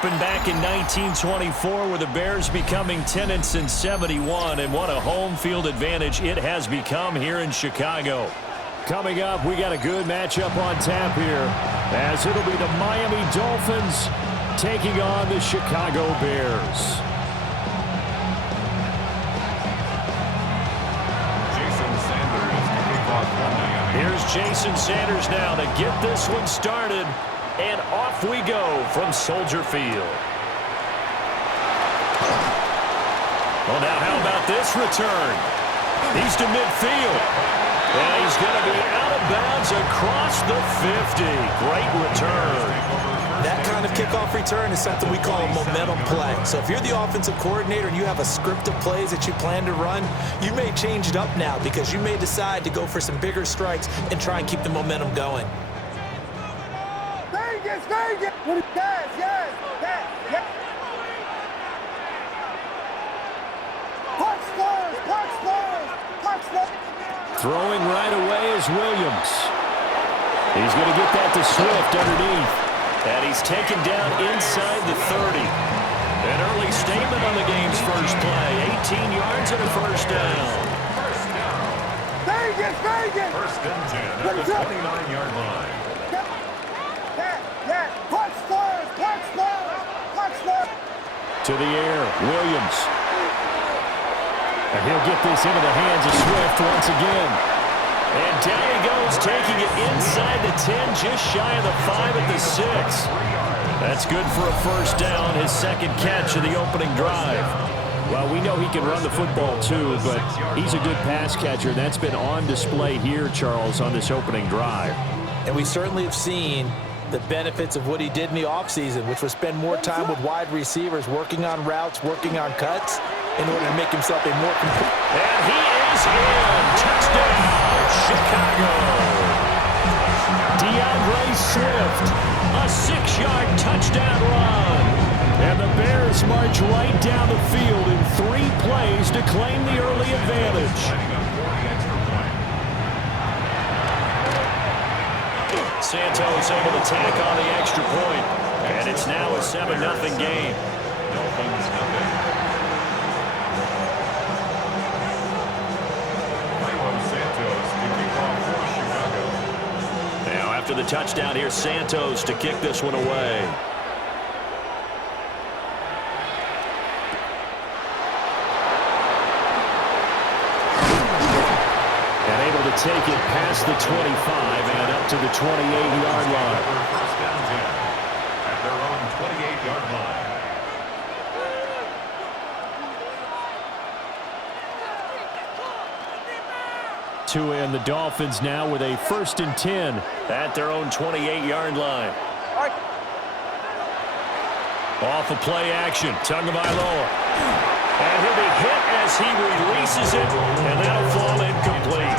opened back in 1924 with the Bears becoming 10-71, and what a home field advantage it has become here in Chicago. Coming up, we got a good matchup on tap here, as it'll be the Miami Dolphins taking on the Chicago Bears. Here's Jason Sanders now to get this one started, and off we go from Soldier Field. Well, now how about this return? He's to midfield, and he's going to be out of bounds across the 50. Great return. That kind of kickoff return is something we call a momentum play. So if you're the offensive coordinator and you have a script of plays that you plan to run, you may change it up now because you may decide to go for some bigger strikes and try and keep the momentum going. Vegas, Vegas! Yes, yes, yes, yes. Punch stars, punch stars, punch stars. Throwing right away is Williams. He's going to get that to Swift underneath. And he's taken down inside the 30. An early statement on the game's first play. 18 yards and a first down. Vegas, Vegas! First and 10 at the 29-yard line. Yes, punch stars, punch stars, punch stars. To the air, Williams. And he'll get this into the hands of Swift once again. And down he goes, taking it inside the 10, just shy of the 5 at the 6. That's good for a first down, his second catch of the opening drive. Well, we know he can run the football too, but he's a good pass catcher. That's been on display here, Charles, on this opening drive. And we certainly have seen the benefits of what he did in the offseason, which was spend more time with wide receivers, working on routes, working on cuts, in order to make himself a more complete. And he is in. Touchdown, Chicago. DeAndre Swift, a 6-yard touchdown run. And the Bears march right down the field in 3 plays to claim the early advantage. Santos able to tack on the extra point. And it's now a 7-0 game. Dolphins nothing. Now after the touchdown, here's Santos to kick this one away. And able to take it past the 25 and up to the 28-yard line. First down 10 at their own 28-yard line. To end the Dolphins now with a 1st and 10 at their own 28-yard line. Off of play action, Tagovailoa. And he'll be hit as he releases it, and that'll fall incomplete.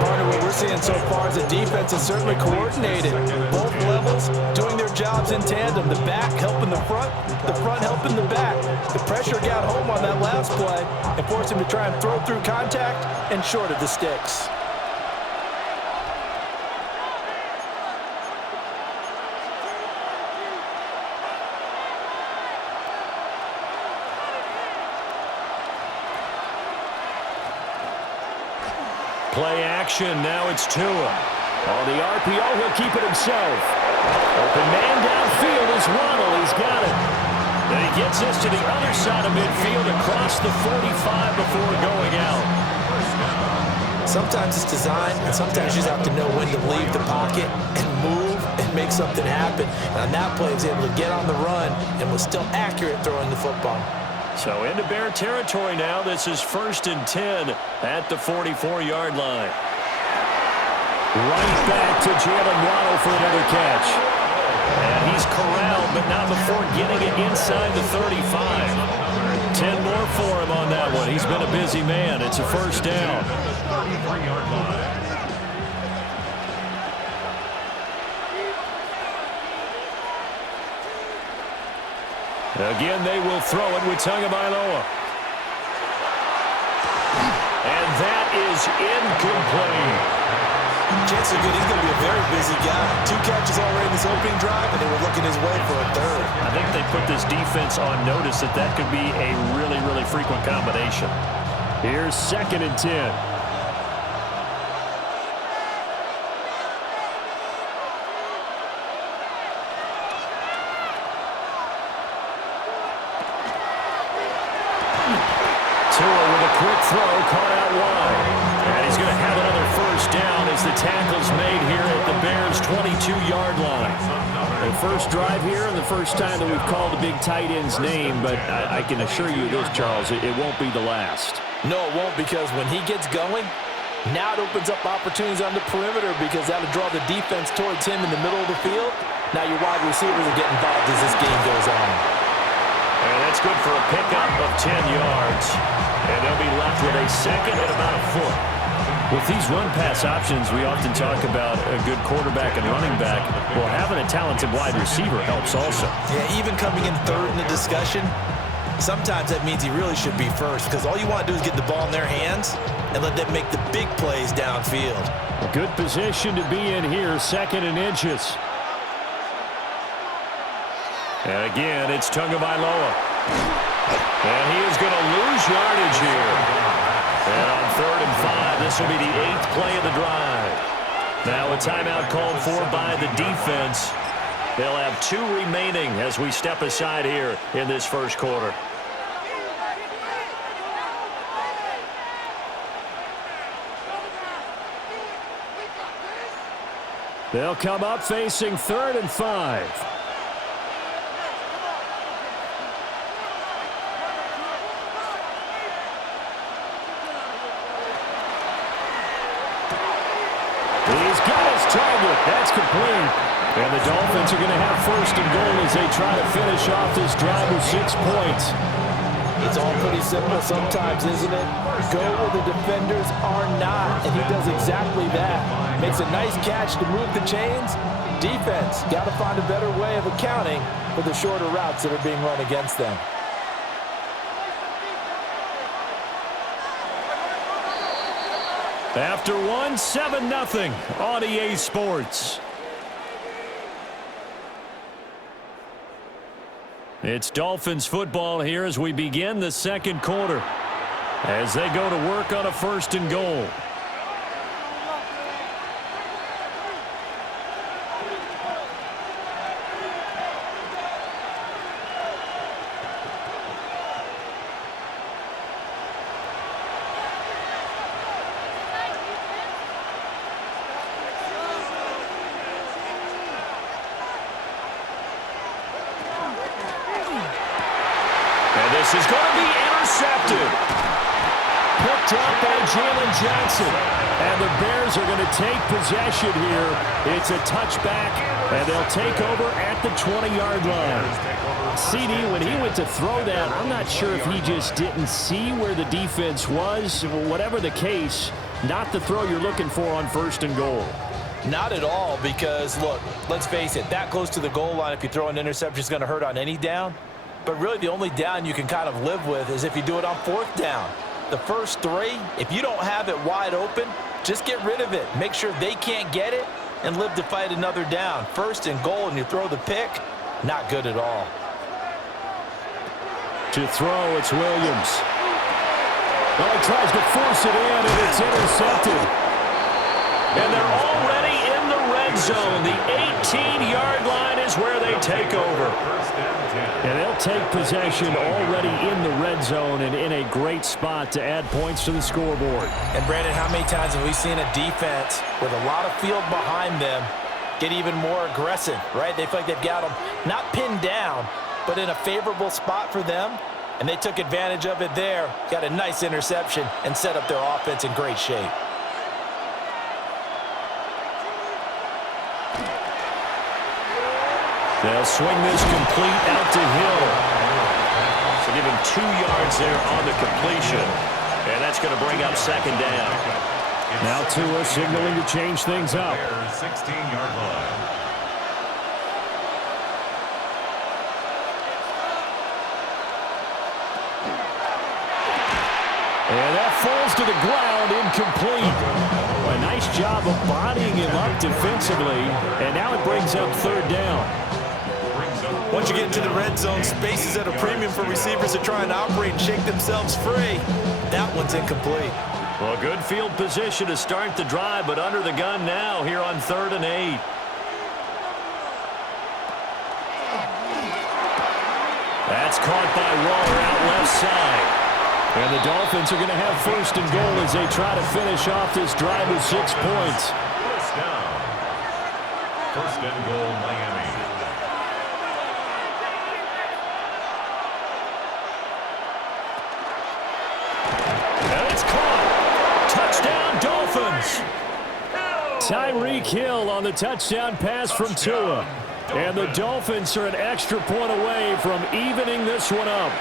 Partner, what we're seeing so far is the defense is certainly coordinated. Both levels doing their jobs in tandem. The back helping the front helping the back. The pressure got home on that last play and forced him to try and throw through contact and short of the sticks. Play action, now it's Tua. On the RPO, he'll keep it himself. Open man downfield is Waddle, he's got it. And he gets this to the other side of midfield across the 45 before going out. Sometimes it's design, and sometimes you just have to know when to leave the pocket and move and make something happen. And on that play, he was able to get on the run and was still accurate throwing the football. So into Bear territory now. This is 1st and 10 at the 44-yard line. Right back to Jalen Waddle for another catch. And he's corralled, but not before getting it inside the 35. 10 more for him on that one. He's been a busy man. It's a first down. Again, they will throw it with Tagovailoa. And that is incomplete. Chances are good he's going to be a very busy guy. 2 catches already in this opening drive, and they were looking his way for a 3rd. I put this defense on notice that that could be a really, really frequent combination. Here's 2nd and 10. Quick throw, caught out wide. And he's going to have another first down as the tackle's made here at the Bears' 22-yard line. The first drive here and the first time that we've called a big tight end's name, but I can assure you this, Charles, it won't be the last. No, it won't, because when he gets going, now it opens up opportunities on the perimeter because that'll draw the defense towards him in the middle of the field. Now your wide receivers will get involved as this game goes on. And that's good for a pickup of 10 yards. And they'll be left with a 2nd and about a foot. With these run-pass options, we often talk about a good quarterback and running back. Well, having a talented wide receiver helps also. Yeah, even coming in 3rd in the discussion, sometimes that means he really should be first, because all you want to do is get the ball in their hands and let them make the big plays downfield. A good position to be in here, 2nd and inches. And again, it's Tagovailoa. And he is going to lose yardage here. And on 3rd and 5, this will be the 8th play of the drive. Now a timeout called for by the defense. They'll have 2 remaining as we step aside here in this first quarter. They'll come up facing 3rd and 5. Target. That's complete. And the Dolphins are going to have 1st and goal as they try to finish off this drive with 6 points. It's all pretty simple sometimes, isn't it? Go where the defenders are not, and he does exactly that. Makes a nice catch to move the chains. Defense got to find a better way of accounting for the shorter routes that are being run against them. After 1, 7-0 on EA Sports. It's Dolphins football here as we begin the 2nd quarter, as they go to work on a 1st and goal. This is going to be intercepted. Picked up by Jalen Johnson. And the Bears are going to take possession here. It's a touchback, and they'll take over at the 20-yard line. CD, when he went to throw that, I'm not sure if he just didn't see where the defense was. Whatever the case, not the throw you're looking for on 1st and goal. Not at all, because, look, let's face it, that close to the goal line, if you throw an interception, is going to hurt on any down. But really the only down you can kind of live with is if you do it on 4th down. The first 3, if you don't have it wide open, just get rid of it. Make sure they can't get it and live to fight another down. 1st and goal and you throw the pick, not good at all. To throw, it's Williams. Well, he tries to force it in, and it's intercepted. And they're already in the red zone. The 18-yard line is where they take over. And they'll take possession already in the red zone and in a great spot to add points to the scoreboard. And, Brandon, how many times have we seen a defense with a lot of field behind them get even more aggressive, right? They feel like they've got them not pinned down, but in a favorable spot for them, and they took advantage of it there, got a nice interception, and set up their offense in great shape. They'll swing this complete out to Hill. So give him 2 yards there on the completion. And that's going to bring up 2nd down. Now Tua signaling to change things up. 16-yard line. And that falls to the ground, incomplete. A nice job of bodying him up defensively. And now it brings up 3rd down. Once you get into the red zone, space is at a premium for receivers to try and operate and shake themselves free. That one's incomplete. Well, good field position to start the drive, but under the gun now here on 3rd and 8. That's caught by Waller out left side. And the Dolphins are going to have 1st and goal as they try to finish off this drive with 6 points. First down. 1st and goal, Miami. And it's caught. Touchdown, Dolphins. Tyreek Hill on the touchdown pass from Tua. And the Dolphins are an extra point away from evening this one up.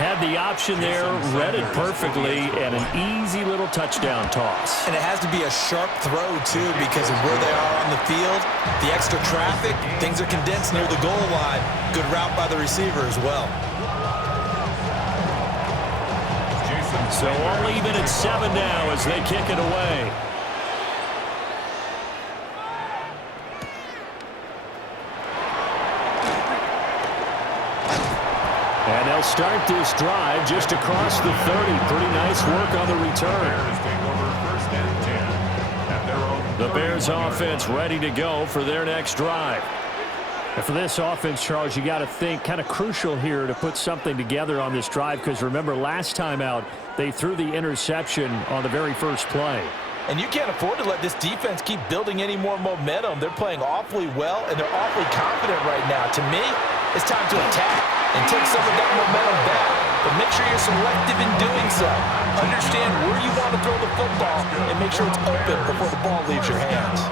Had the option there, read it perfectly, and an easy little touchdown toss. And it has to be a sharp throw, too, because of where they are on the field. The extra traffic, things are condensed near the goal line. Good route by the receiver as well. So all even at 7 now as they kick it away. And they'll start this drive just across the 30. Pretty nice work on the return. The Bears offense ready to go for their next drive. And for this offense, Charles, you got to think kind of crucial here to put something together on this drive, because remember last time out they threw the interception on the very first play. And you can't afford to let this defense keep building any more momentum. They're playing awfully well, and they're awfully confident right now. To me, it's time to attack and take some of that momentum back. But make sure you're selective in doing so. Understand where you want to throw the football and make sure it's open before the ball leaves your hands.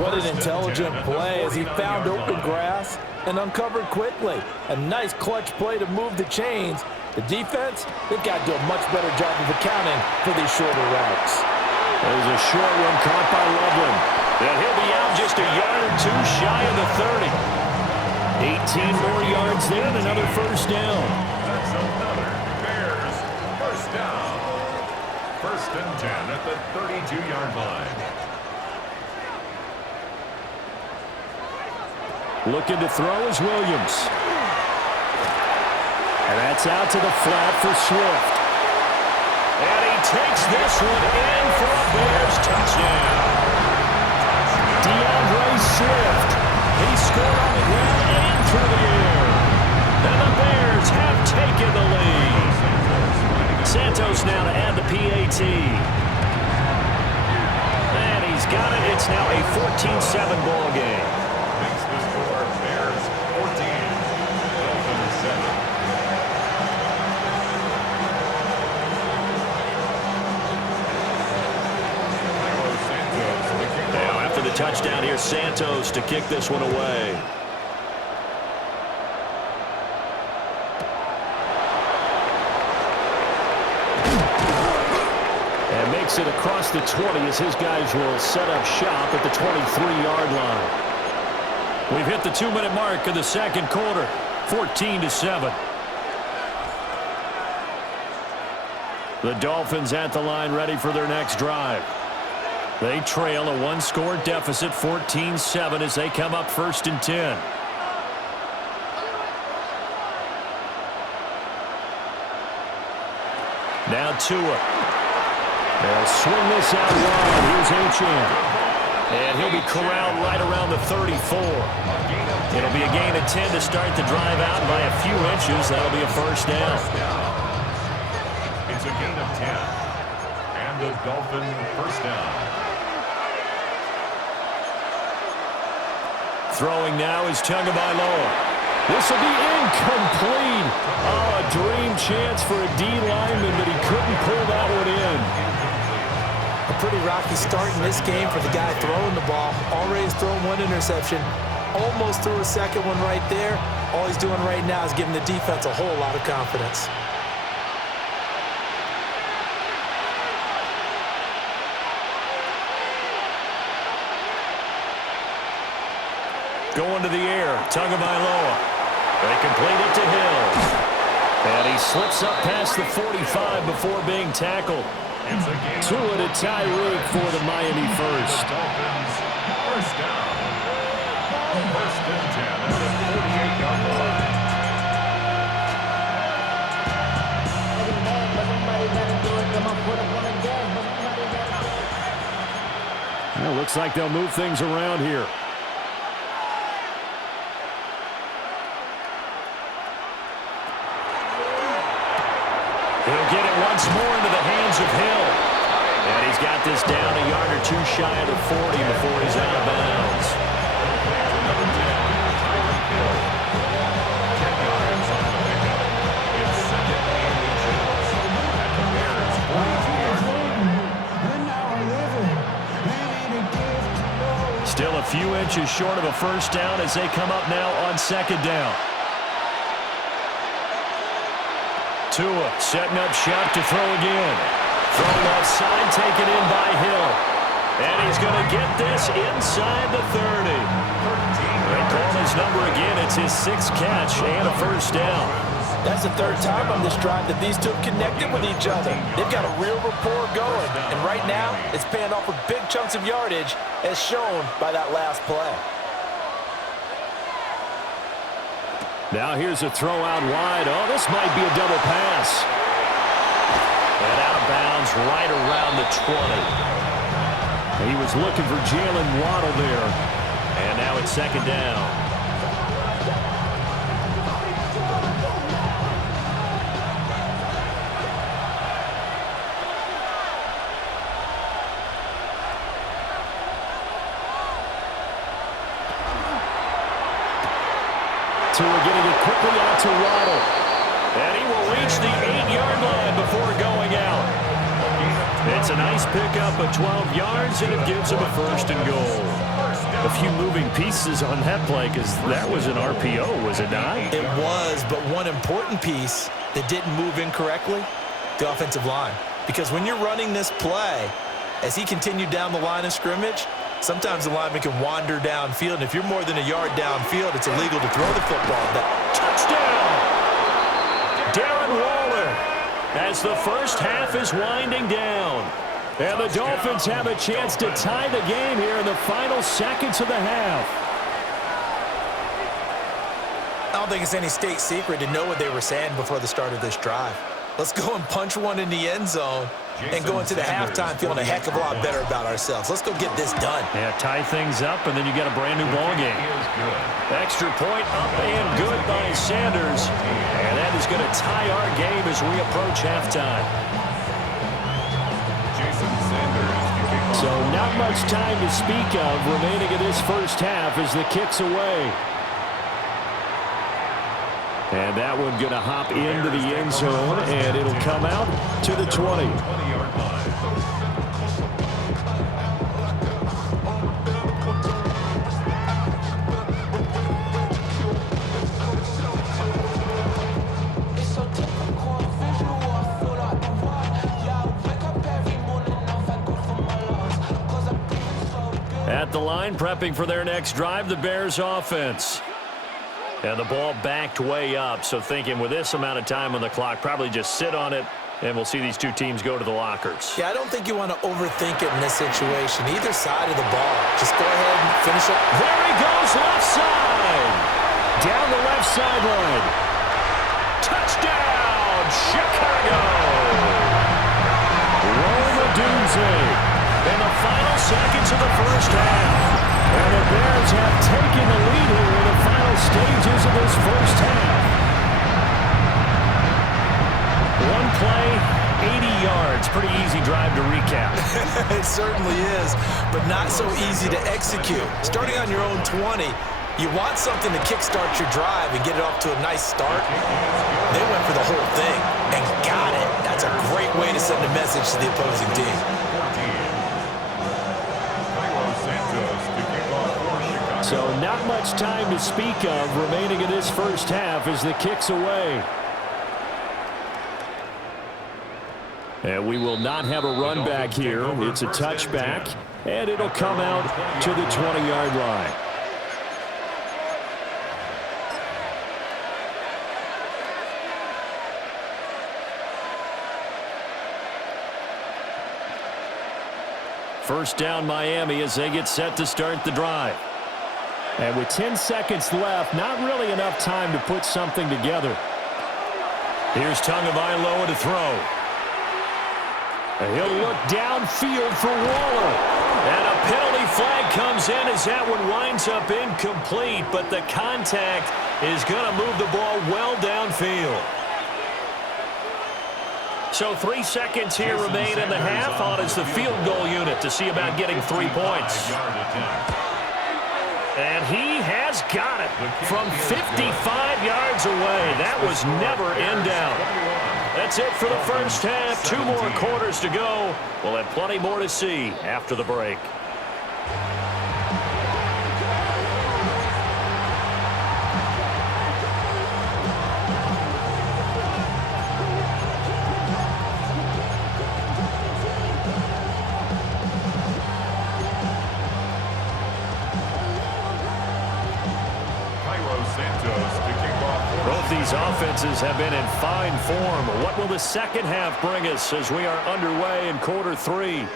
What an intelligent play as he found open grass and uncovered quickly. A nice clutch play to move the chains. The defense, they've got to do a much better job of accounting for these shorter routes. There's a short one caught by Loveland. And he'll be out just a yard or two shy of the 30. 18 more yards there and another first down. That's another Bears first down. 1st and 10 at the 32-yard line. Looking to throw is Williams. And that's out to the flat for Swift. And he takes this one in for a Bears touchdown. DeAndre Swift. He scored on the ground and through the air. And the Bears have taken the lead. Santos now to add the PAT. And he's got it. It's now a 14-7 ball game. Makes the score Bears 14, Dolphins 7. Now after the touchdown, here's Santos to kick this one away. And makes it across the 20 as his guys will set up shop at the 23-yard line. We've hit the 2-minute mark of the second quarter, 14-7. The Dolphins at the line ready for their next drive. They trail a one-score deficit, 14-7, as they come up 1st and 10. Now Tua. They'll swing this out wide. Here's Achane. And he'll be corralled right around the 34. It'll be a gain of 10 to start the drive out by a few inches. That'll be a first down. It's a gain of 10. And the Dolphin first down. Throwing now is Tagovailoa. This will be incomplete. Oh, a dream chance for a D lineman, but he couldn't pull that one in. A pretty rocky start in this game for the guy throwing the ball. Already has thrown one interception. Almost threw a second one right there. All he's doing right now is giving the defense a whole lot of confidence. Going to the air, Tagovailoa. They complete it to Hill. And he slips up past the 45 before being tackled. Tua to Tyreek for the Miami first. Dolphins first down. 1st and 10 looks like they'll move things around here. He'll get it once more into the hands of Hill. And he's got this down a yard or two shy of the 40 before he's out of bounds. Still a few inches short of a first down as they come up now on second down. Tua setting up shop to throw again. Throw left side, taken in by Hill. And he's going to get this inside the 30. They call his number again. It's his 6th catch and a first down. That's the 3rd time on this drive that these two have connected with each other. They've got a real rapport going. And right now, it's paying off with big chunks of yardage, as shown by that last play. Now here's a throw out wide. Oh, this might be a double pass. And out of bounds right around the 20. He was looking for Jalen Waddle there. And now it's second down. Tua getting it quickly out to Waddle. And he will reach the 8-yard line before going out. It's a nice pickup of 12 yards, and it gives him a first and goal. A few moving pieces on that play because that was an RPO, was it not? It was, but one important piece that didn't move incorrectly, the offensive line. Because when you're running this play, as he continued down the line of scrimmage, sometimes the lineman can wander downfield, and if you're more than a yard downfield, it's illegal to throw the football. Touchdown! Darren Waller, as the first half is winding down. And the Dolphins have a chance to tie the game here in the final seconds of the half. I don't think it's any state secret to know what they were saying before the start of this drive. Let's go and punch one in the end zone and go into the halftime feeling a heck of a lot better about ourselves. Let's go get this done. Yeah, tie things up, and then you got a brand new ball game. Extra point up and good by Sanders. And that is going to tie our game as we approach halftime. So not much time to speak of remaining in this first half as the kick's away. And that one going to hop into the end zone, and it'll come out to the 20. At the line, prepping for their next drive, the Bears offense. And the ball backed way up, so thinking with this amount of time on the clock, probably just sit on it, and we'll see these two teams go to the lockers. Yeah, I don't think you want to overthink it in this situation. Either side of the ball. Just go ahead and finish it. There he goes, left side. Down the left sideline. Touchdown, Chicago. Roma Dunze in the final seconds of the first half. And the Bears have taken the lead here in the final stages of this first half. One play, 80 yards. Pretty easy drive to recap. It certainly is, but not so easy to execute. Starting on your own 20, you want something to kickstart your drive and get it off to a nice start. They went for the whole thing and got it. That's a great way to send a message to the opposing team. So not much time to speak of remaining in this first half as the kick's away. And we will not have a run back here. It's a touchback, and it'll come out to the 20-yard line. First down, Miami, as they get set to start the drive. And with 10 seconds left, not really enough time to put something together. Here's Tagovailoa to throw. And he'll look downfield for Waller. And a penalty flag comes in as that one winds up incomplete, but the contact is going to move the ball well downfield. So 3 seconds here remain in the half. On is the field goal unit to see about getting 3 points. And he has got it from 55 yards away. That was never in doubt. That's it for the first half. 2 more quarters to go. We'll have plenty more to see after the break. Both these offenses have been in fine form. What will the second half bring us as we are underway in quarter 3?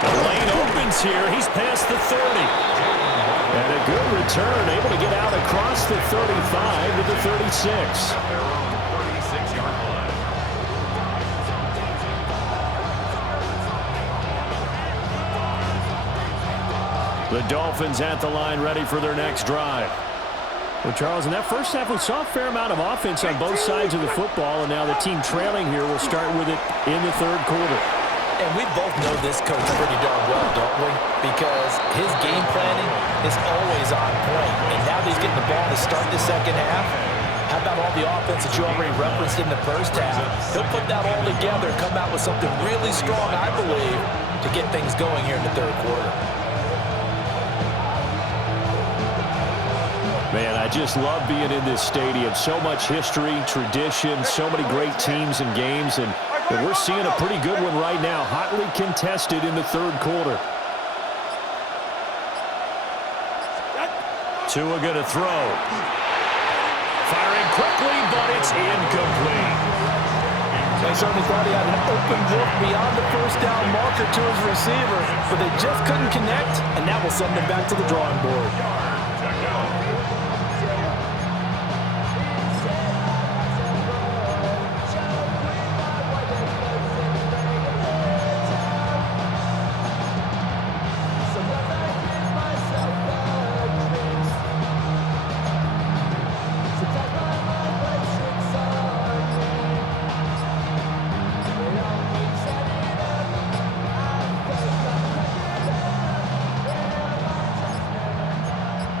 The lane opens here. He's past the 30. And a good return, able to get out across the 35 to the 36. The Dolphins at the line ready for their next drive. Well, Charles, in that first half, we saw a fair amount of offense on both sides of the football, and now the team trailing here will start with it in the third quarter. And we both know this coach pretty darn well, don't we? Because his game planning is always on point. And now that he's getting the ball to start the second half, how about all the offense that you already referenced in the first half? He'll put that all together and come out with something really strong, I believe, to get things going here in the third quarter. Man, I just love being in this stadium. So much history, tradition, so many great teams and games, and we're seeing a pretty good one right now, hotly contested in the third quarter. Tua going to throw. Firing quickly, but it's incomplete. They certainly thought he had an open look beyond the first down marker to his receiver, but they just couldn't connect, and that will send them back to the drawing board.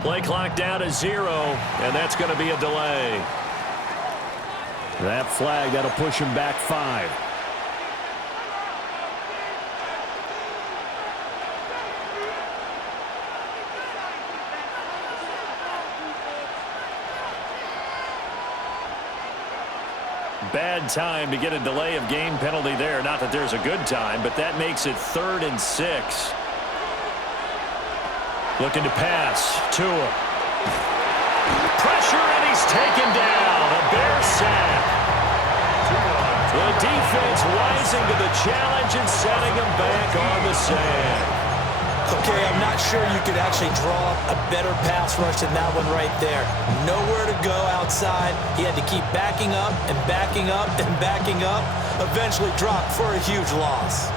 Play clock down to 0, and that's going to be a delay. That flag, that'll push him back 5. Bad time to get a delay of game penalty there. Not that there's a good time, but that makes it 3rd and 6. Looking to pass. Tua. Pressure, and he's taken down. A Bear sack. The defense rising to the challenge and setting him back on the sand. Okay, I'm not sure you could actually draw a better pass rush than that one right there. Nowhere to go outside. He had to keep backing up and backing up and backing up. Eventually dropped for a huge loss.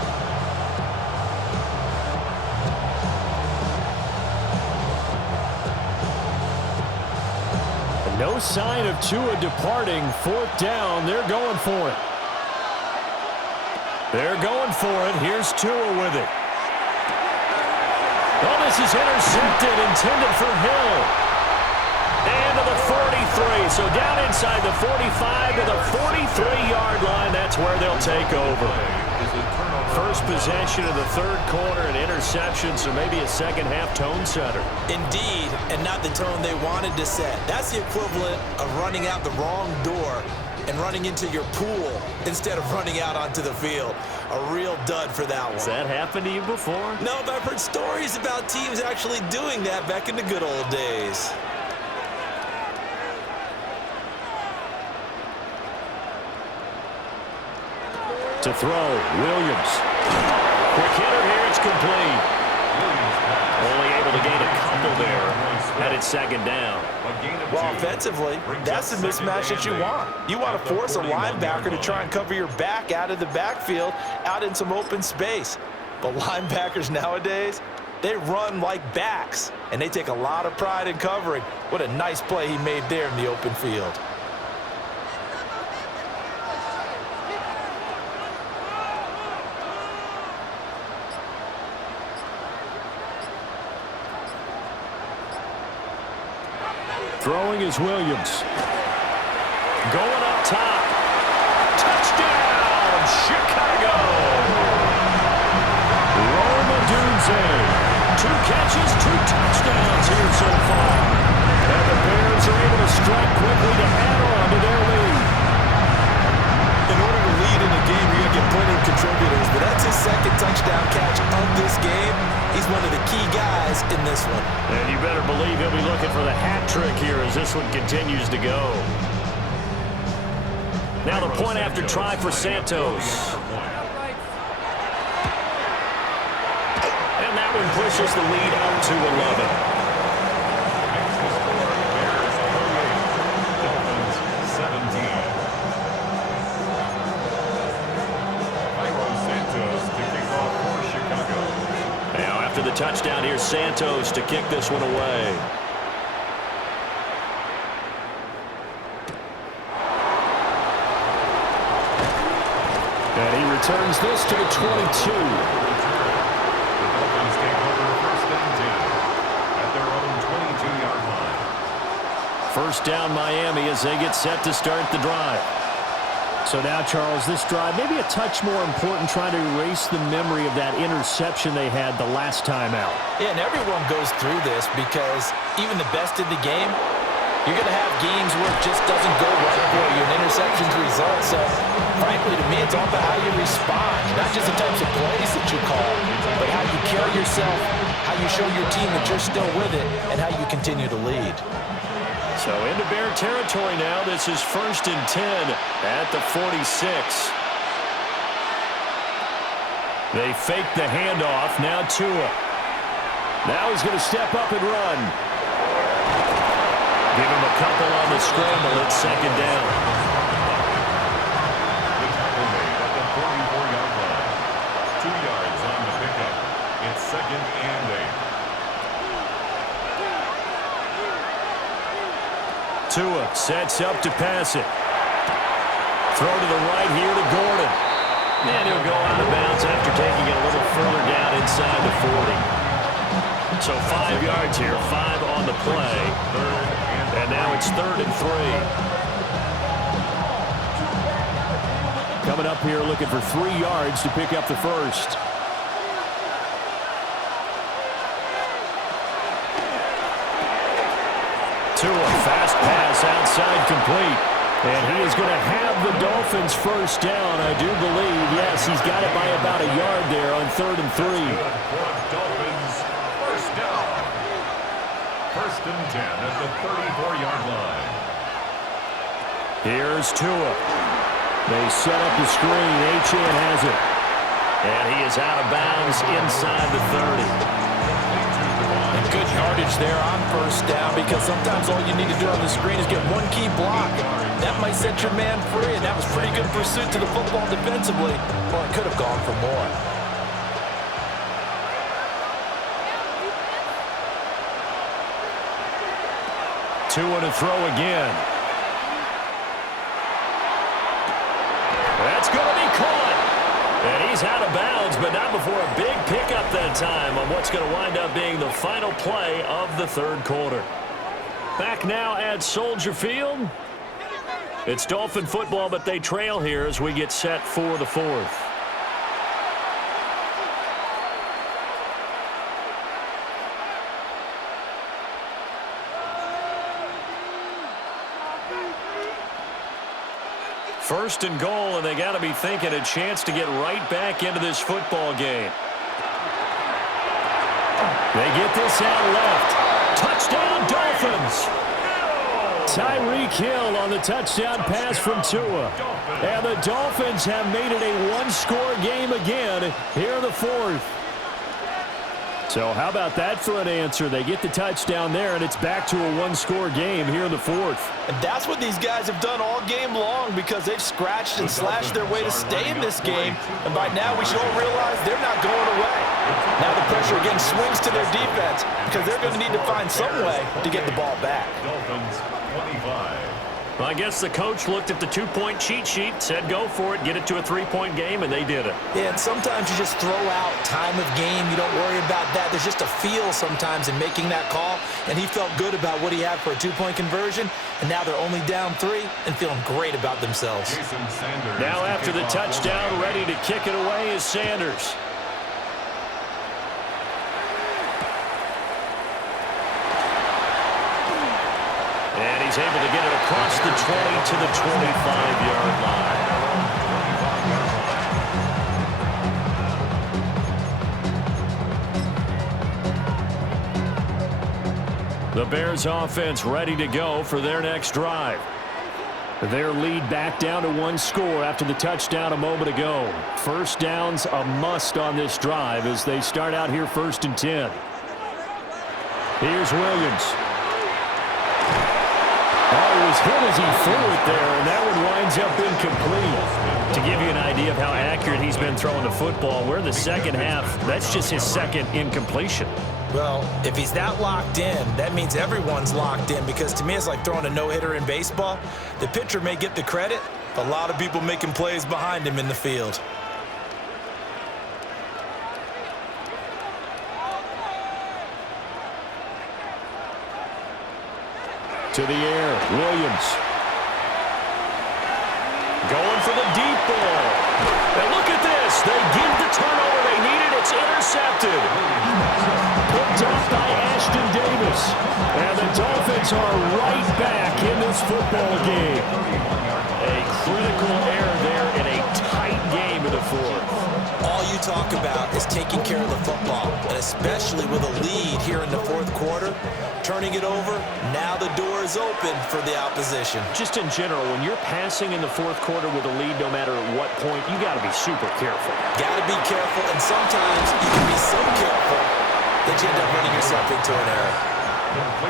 No sign of Tua departing. 4th down. They're going for it. They're going for it. Here's Tua with it. Oh, this is intercepted, intended for Hill. And to the 43. So down inside the 45 to the 43-yard line. That's where they'll take over. First possession of the third quarter, an interception, so maybe a second-half tone setter. Indeed, and not the tone they wanted to set. That's the equivalent of running out the wrong door and running into your pool instead of running out onto the field. A real dud for that one. Has that happened to you before? No, but I've heard stories about teams actually doing that back in the good old days. To throw, Williams. Quick hitter here, it's complete. Only able to gain a couple there. but it's second down. Well, offensively, that's the mismatch that you want. You want to force a linebacker to try and cover your back out of the backfield, out in some open space. But linebackers nowadays, they run like backs, and they take a lot of pride in covering. What a nice play he made there in the open field. Throwing is Williams. Going up top. Touchdown, Chicago! Rome Odunze. 2 catches, 2 touchdowns here so far. And the Bears are able to strike quickly to add on to their lead. In order to lead in a game, you're going to get plenty of contributors, but that's his second touchdown catch of this game. He's one of the key guys in this one. And you better believe he'll be looking for the hat trick here as this one continues to go. Now the point after try for Santos. And that one pushes the lead out to 11. After the touchdown, here's Santos to kick this one away. And he returns this to the 22. The Dolphins take over first and 10 at their own 22-yard line. First down Miami as they get set to start the drive. So now, Charles, this drive may be a touch more important, trying to erase the memory of that interception they had the last time out. Yeah, and everyone goes through this because even the best in the game, you're going to have games where it just doesn't go right for you, and interceptions result. So, frankly, to me, it's all about how you respond, not just the types of plays that you call, but how you carry yourself, how you show your team that you're still with it, and how you continue to lead. So into Bear territory now. This is first and 10 at the 46. They fake the handoff. Now Tua. Now he's going to step up and run. Give him a couple on the scramble. It's second down. The tackle made at the 44-yard line. 2 yards on the pickup. It's second and 8. Tua sets up to pass it. Throw to the right here to Gordon. And he'll go out of bounds after taking it a little further down inside the 40. So 5 yards here, 5 on the play. And now it's 3rd and 3. Coming up here looking for 3 yards to pick up the first. Tua, fast pass outside complete. And he is going to have the Dolphins first down, I do believe. Yes, he's got it by about a yard there on 3rd and 3. Dolphins first down. First and 10 at the 34-yard line. Here's Tua. They set up the screen. Achane has it. And he is out of bounds inside the 30. Good yardage there on first down, because sometimes all you need to do on the screen is get one key block. That might set your man free, and that was pretty good pursuit to the football defensively. Well, it could have gone for more. Tua to throw again. That's going to be caught. And he's out of bounds, but not before a big pickup that time on what's going to wind up being the final play of the 3rd quarter. Back now at Soldier Field. It's Dolphin football, but they trail here as we get set for the 4th. First and goal, and they got to be thinking a chance to get right back into this football game. They get this out left. Touchdown, Dolphins! Tyreek Hill on the touchdown pass from Tua. And the Dolphins have made it a one-score game again here in the 4th. So how about that for an answer? They get the touchdown there, and it's back to a one-score game here in the fourth. And that's what these guys have done all game long because they've scratched and slashed their way to stay in this game. And by now, we should all realize they're not going away. Now the pressure again swings to their defense because they're going to need to find some way to get the ball back. Dolphins 25. Well, I guess the coach looked at the two-point cheat sheet, said go for it, get it to a three-point game, and they did it. Yeah, and sometimes you just throw out time of game. You don't worry about that. There's just a feel sometimes in making that call, and he felt good about what he had for a two-point conversion, and now they're only down 3 and feeling great about themselves. Now after the touchdown, ready to kick it away is Sanders. And he's able to get it across the 20 to the 25-yard line. The Bears offense ready to go for their next drive. Their lead back down to 1 score after the touchdown a moment ago. First down's a must on this drive as they start out here 1st and 10. Here's Williams. Oh, he was hit as he threw it there, and that one winds up incomplete. To give you an idea of how accurate he's been throwing the football, we're in the second half. That's just his second incompletion. Well, if he's that locked in, that means everyone's locked in because to me it's like throwing a no-hitter in baseball. The pitcher may get the credit, a lot of people making plays behind him in the field. To the air, Williams. Going for the deep ball. And look at this. They get the turnover they needed. It's intercepted. Picked up by Ashton Davis. And the Dolphins are right back in this football game. A critical error there in a tight game in the fourth. All you talk about is taking care of the football, and especially with a lead here in the fourth quarter. Turning it over, now the door is open for the opposition. Just in general, when you're passing in the fourth quarter with a lead, no matter at what point, you got to be super careful. Got to be careful, and sometimes you can be so careful that you end up running yourself into an error.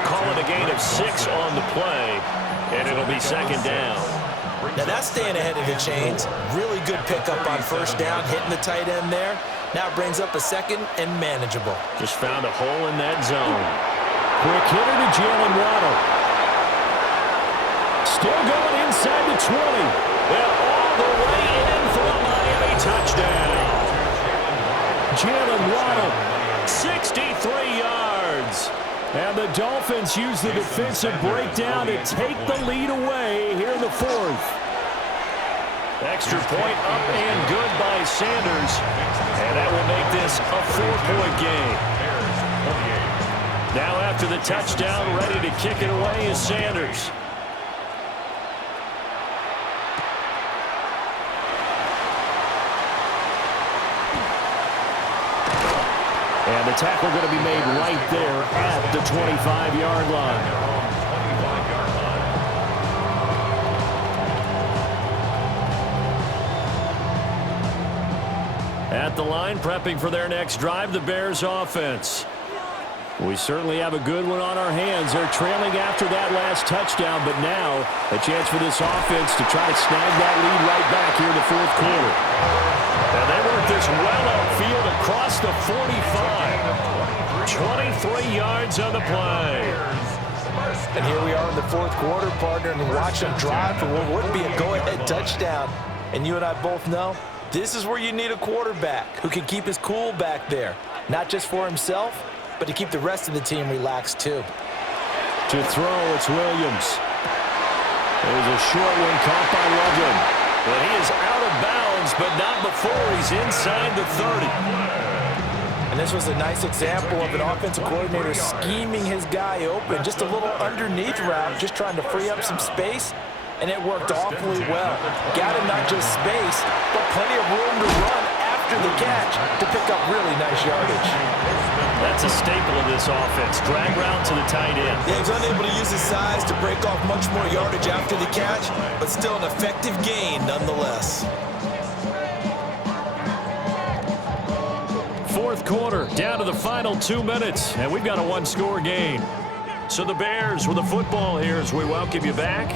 Call it a gain of 6 on the play, and it'll be 2nd down. Now that's staying ahead of the chains. Really good pickup on 1st down, hitting the tight end there. Now it brings up a 2nd and manageable. Just found a hole in that zone. Quick hitter to Jalen Waddle. Still going inside the 20. And all the way in for a Miami touchdown. Jalen Waddle. 63 yards. And the Dolphins use the defensive breakdown to take the lead away here in the fourth. Extra point up and good by Sanders. And that will make this a 4-point game. Now after the touchdown, ready to kick it away is Sanders. And the tackle going to be made right there at the 25-yard line. At the line, prepping for their next drive, the Bears offense. We certainly have a good one on our hands. They're trailing after that last touchdown, but now a chance for this offense to try to snag that lead right back here in the fourth quarter. And they work this well upfield across the 45. 23 yards on the play. And here we are in the fourth quarter, partner, and watch them drive for what would be a go-ahead touchdown. And you and I both know this is where you need a quarterback who can keep his cool back there, not just for himself, but to keep the rest of the team relaxed too. To throw, it's Williams. There's a short one caught by Logan. Well, he is out of bounds, but not before he's inside the 30. And this was a nice example of an offensive coordinator scheming his guy open. Just a little underneath route, just trying to free up some space, and it worked awfully well. Got him not just space, but plenty of room to run after the catch to pick up really nice yardage. That's a staple of this offense. Drag route to the tight end. Yeah, he's unable to use his size to break off much more yardage after the catch, but still an effective gain nonetheless. fourth quarter, down to the final 2 minutes, and we've got a one-score game. So the Bears with the football here as we welcome you back.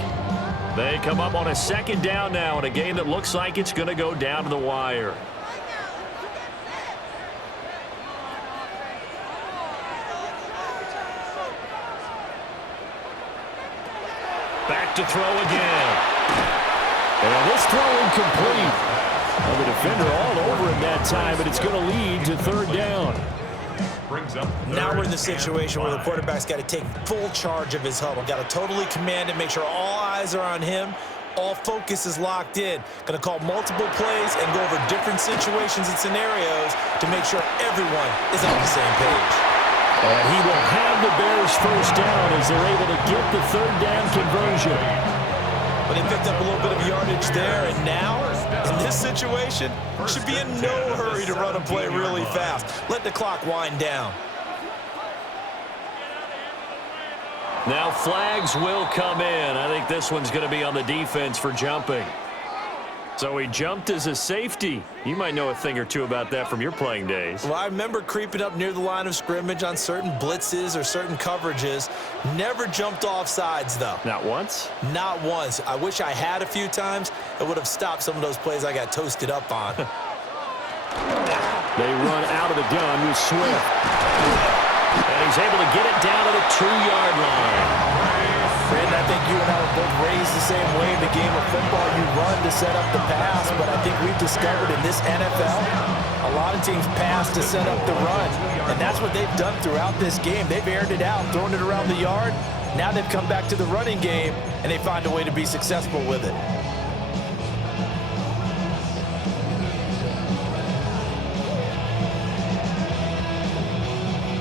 They come up on a second down now in a game that looks like it's going to go down to the wire. Back to throw again. And this throw incomplete. Well, the defender all over him that time, but it's going to lead to third down. Now we're in the situation where the quarterback's got to take full charge of his huddle. Got to totally command it, make sure all eyes are on him. All focus is locked in. Going to call multiple plays and go over different situations and scenarios to make sure everyone is on the same page. And he will have the Bears first down as they're able to get the third down conversion. But they picked up a little bit of yardage there, and now, in this situation, should be in no hurry to run a play really fast. Let the clock wind down. Now flags will come in. I think this one's going to be on the defense for jumping. So he jumped as a safety. You might know a thing or two about that from your playing days. Well, I remember creeping up near the line of scrimmage on certain blitzes or certain coverages. Never jumped off sides, though. Not once? Not once. I wish I had a few times. It would have stopped some of those plays I got toasted up on. They run out of the gun with Swift. And he's able to get it down to the 2-yard line. Brandon, I think you and I were both raised the same way in the game of football. You run to set up the pass, but I think we've discovered in this NFL, a lot of teams pass to set up the run, and that's what they've done throughout this game. They've aired it out, thrown it around the yard. Now they've come back to the running game, and they find a way to be successful with it.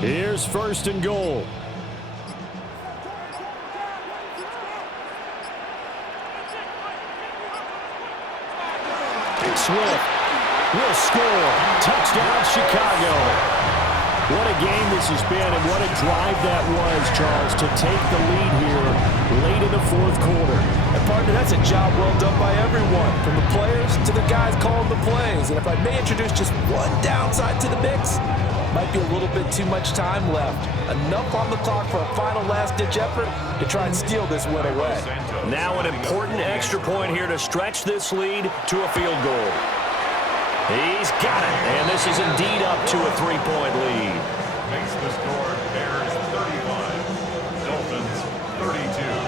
Here's first and goal. Swift will score. Touchdown, Chicago. What a game this has been, and what a drive that was, Charles, to take the lead here late in the fourth quarter. And partner, that's a job well done by everyone, from the players to the guys calling the plays. And if I may introduce just one downside to the mix, might be a little bit too much time left. Enough on the clock for a final last-ditch effort to try and steal this win away. Now an important extra point here to stretch this lead to a field goal. He's got it, and this is indeed up to a 3-point lead. Makes the score Bears 31, Dolphins 32.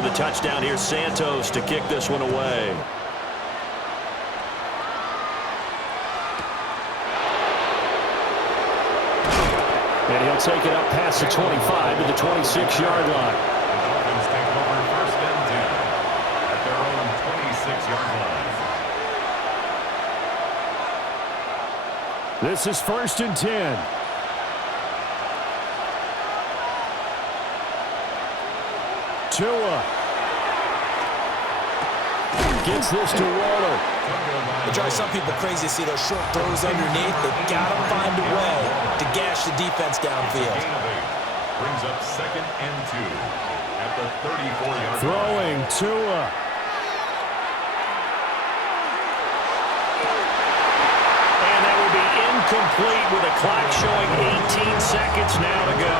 The touchdown here, Santos to kick this one away. And he'll take it up past the 25 to the 26-yard line. The Dolphins take over first and 10 at their own 26-yard line. This is first and 10. Tua gets this to Waller. It drives some people crazy to see those short throws underneath. They've got to find a way to gash the defense downfield. Brings up second and 2 at the 34-yard line. Throwing Tua. And that will be incomplete with a clock showing 18 seconds now to go.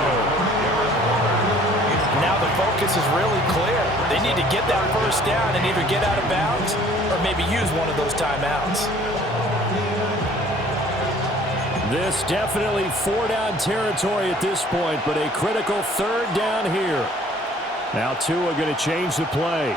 Now the focus is really clear. They need to get that first down and either get out of bounds or maybe use one of those timeouts. This definitely 4-down territory at this point, but a critical third down here. Now Tua going to change the play.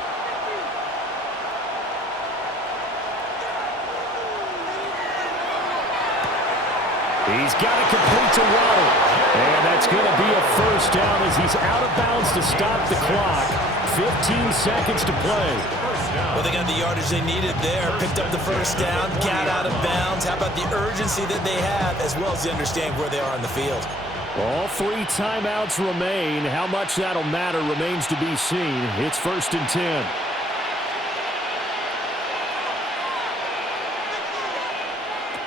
He's got it complete to Waddle. And that's going to be a first down as he's out of bounds to stop the clock. 15 seconds to play. Well, they got the yardage they needed there. Picked up the first down, got out of bounds. How about the urgency that they have, as well as they understand where they are on the field? All 3 timeouts remain. How much that'll matter remains to be seen. It's first and 10.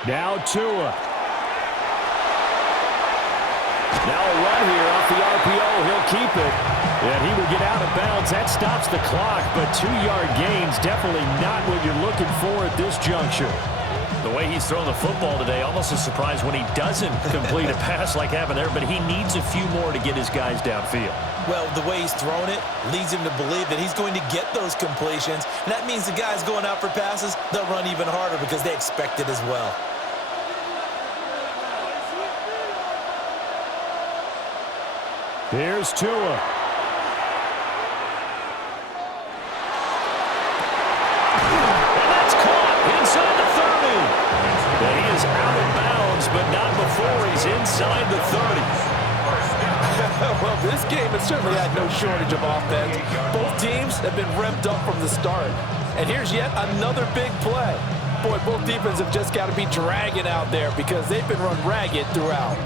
Now Tua. Now a run here off the RPO. He'll keep it. And he will get out of bounds. That stops the clock, but 2-yard gains definitely not what you're looking for at this juncture. The way he's throwing the football today, almost a surprise when he doesn't complete a pass like happened there, but he needs a few more to get his guys downfield. Well, the way he's thrown it leads him to believe that he's going to get those completions. And that means the guys going out for passes, they'll run even harder because they expect it as well. Here's Tua. And that's caught inside the 30. And he is out of bounds, but not before he's inside the 30. Well, this game has certainly had no shortage of offense. Both teams have been revved up from the start. And here's yet another big play. Boy, both defenses have just got to be dragging out there because they've been run ragged throughout.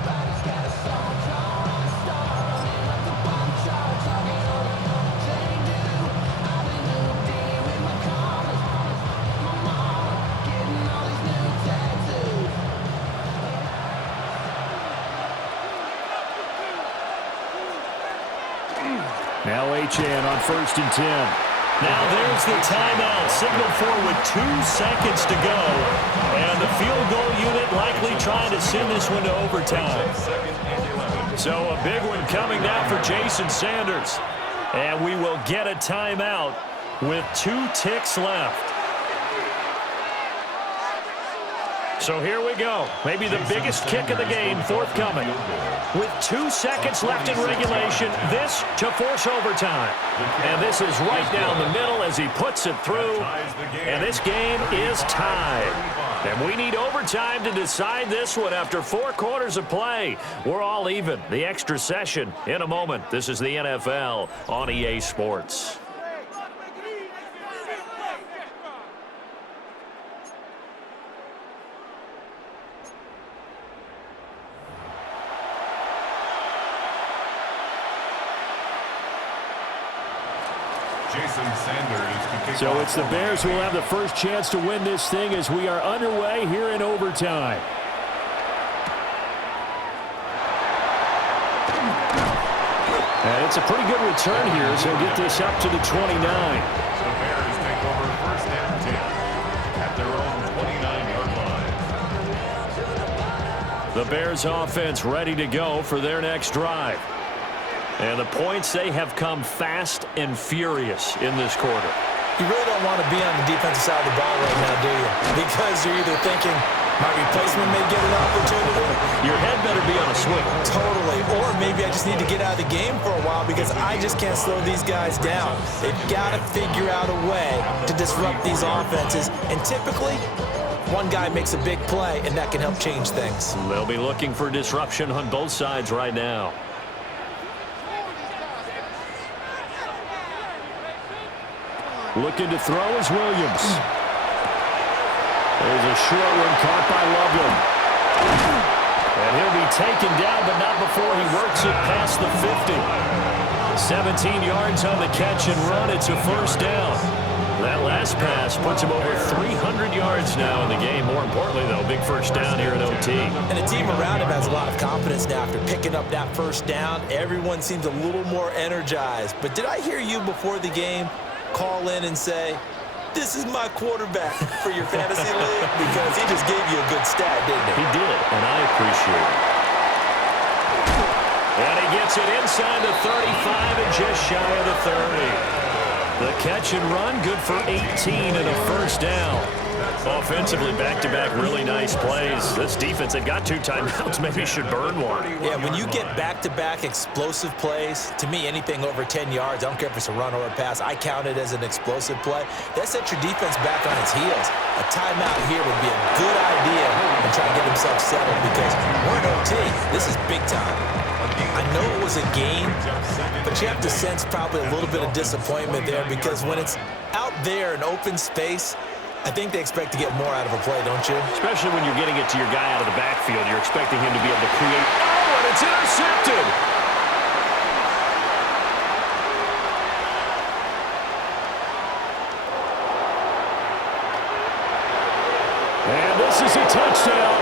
Now Achane on 1st and 10. Now there's the timeout, signaled for with 2 seconds to go. And the field goal unit likely trying to send this one to overtime. So a big one coming now for Jason Sanders. And we will get a timeout with 2 ticks left. So here we go. Maybe the biggest kick of the game forthcoming. With 2 seconds left in regulation, this to force overtime. And this is right down the middle as he puts it through. And this game is tied. And we need overtime to decide this one after 4 quarters of play. We're all even. The extra session in a moment. This is the NFL on EA Sports. So it's the Bears who will have the first chance to win this thing as we are underway here in overtime. And it's a pretty good return here, so get this up to the 29. The Bears take over 1st and 10 at their own 29-yard line. The Bears offense ready to go for their next drive. And the points, they have come fast and furious in this quarter. You really don't want to be on the defensive side of the ball right now, do you? Because you're either thinking, my replacement may get an opportunity. Your head better be on a swivel. Totally. Or maybe I just need to get out of the game for a while because I just can't slow these guys down. They've got to figure out a way to disrupt these offenses. And typically, one guy makes a big play, and that can help change things. They'll be looking for disruption on both sides right now. Looking to throw is Williams. There's a short one caught by Loveland. And he'll be taken down, but not before he works it past the 50. 17 yards on the catch and run. It's a first down. That last pass puts him over 300 yards now in the game. More importantly, though, big first down here in OT. And the team around him has a lot of confidence now after picking up that first down. Everyone seems a little more energized. But did I hear you before the game call in and say, this is my quarterback for your fantasy league? Because he just gave you a good stat, didn't he? He did, and I appreciate it. And he gets it inside the 35 and just shy of the 30. The catch and run, good for 18 and a first down. Offensively, back-to-back really nice plays. This defense, they've got 2 timeouts, maybe should burn one. Yeah, when you get back-to-back explosive plays, to me, anything over 10 yards, I don't care if it's a run or a pass, I count it as an explosive play. That sets your defense back on its heels. A timeout here would be a good idea and try to get himself settled because we're in OT. This is big time. I know it was a game, but you have to sense probably a little bit of disappointment there because when it's out there in open space, I think they expect to get more out of a play, don't you? Especially when you're getting it to your guy out of the backfield. You're expecting him to be able to create. Oh, and it's intercepted! And this This is a touchdown.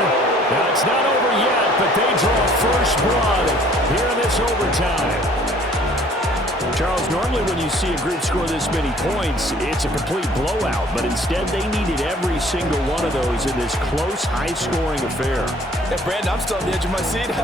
Now, it's not over yet, but they draw first blood here in this overtime. Charles, normally when you see a group score this many points, it's a complete blowout. But instead, they needed every single one of those in this close, high-scoring affair. Yeah, Brandon, I'm still on the edge of my seat.